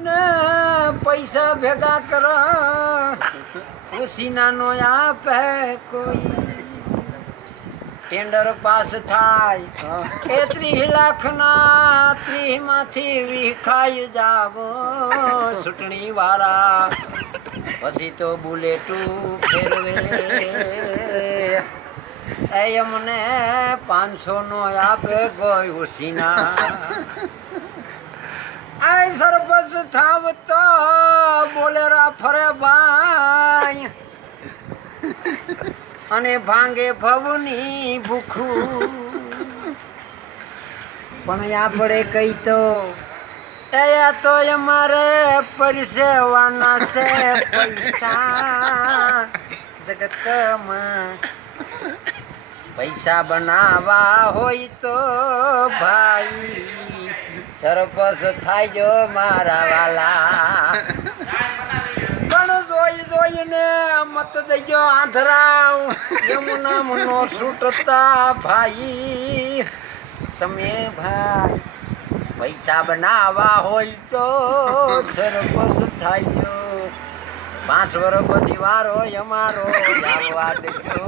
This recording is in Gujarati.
ને પૈસા ભેગા કરો. ઉસીના નો આપે કોઈ. ટેન્ડર પાસ થાય. એ ત્રીસ લાખના ત્રીસમાંથી વિખાઈ જાવો. ચૂંટણી વાળા પછી તો બુલેટું ફેરવે. એ અમને પાંચસો નો આપે કોઈ થાવ તો બોલેરા ફરે બાય અને ભાંગે ભવની ભૂખું પણ આપણે કઈ તો, એ તો અમારે પરસેવાના છે પૈસા. જગતમાં પૈસા બનાવવા હોય તો ભાઈ સરપસ થાય જો મારા વાલા પણ જોઈને મત દઈજો આંધરાવ. યમુના મનો છૂટતા ભાઈ. તમે ભાઈ, પૈસા બનાવવા હોય તો સરપસ થાય પાંચ વર્ષ પછી વારો અમારો લાવવા દેજો.